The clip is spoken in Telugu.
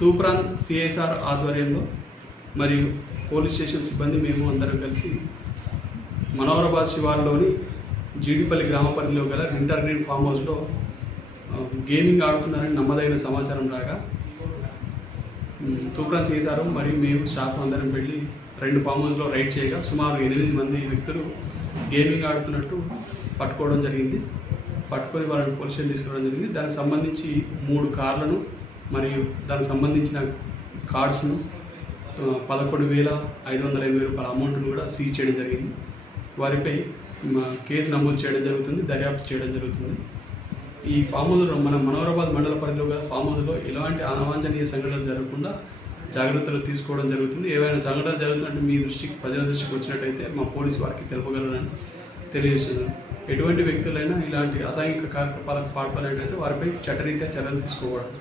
తూప్రాన్ సిఎస్ఆర్ ఆధ్వర్యంలో మరియు పోలీస్ స్టేషన్ సిబ్బంది మేము అందరం కలిసి మనోహరాబాద్ శివార్లోని జీడిపల్లి గ్రామ పరిధిలో గల వింటర్ గ్రీన్ ఫామ్ హౌస్లో గేమింగ్ ఆడుతున్నారని నమ్మదైన సమాచారం రాగా తూప్రాన్ సిఎస్ఆర్ మరియు మేము స్టాఫ్ అందరం వెళ్ళి 2 ఫామ్ హౌస్లో రైడ్ చేయగా సుమారు 8 మంది వ్యక్తులు గేమింగ్ ఆడుతున్నట్టు పట్టుకోవడం జరిగింది. పట్టుకొని వాళ్ళని పోలీస్ స్టేషన్ తీసుకురావడం జరిగింది. దానికి సంబంధించి 3 కార్లను మరియు దానికి సంబంధించిన కార్డ్స్ను 11,550 రూపాయల అమౌంట్ను కూడా సీజ్ చేయడం జరిగింది. వారిపై కేసు నమోదు చేయడం జరుగుతుంది, దర్యాప్తు చేయడం జరుగుతుంది. ఈ ఫామ్ హౌస్లో మన మనోహరాబాద్ మండల పరిధిలో గల ఫామ్ హౌస్లో ఎలాంటి అవాంఛనీయ సంఘటనలు జరగకుండా జాగ్రత్తలు తీసుకోవడం జరుగుతుంది. ఏవైనా సంఘటనలు జరుగుతున్నట్టు మీ దృష్టికి, ప్రజల దృష్టికి వచ్చినట్టయితే మా పోలీసు వారికి తెలుపగలరని తెలియజేస్తున్నాను. ఎటువంటి వ్యక్తులైనా ఇలాంటి అసాంఘిక కార్యకలాపాలకు పాల్పడినట్లయితే వారిపై చట్టరీత్యా చర్యలు తీసుకోకూడదు.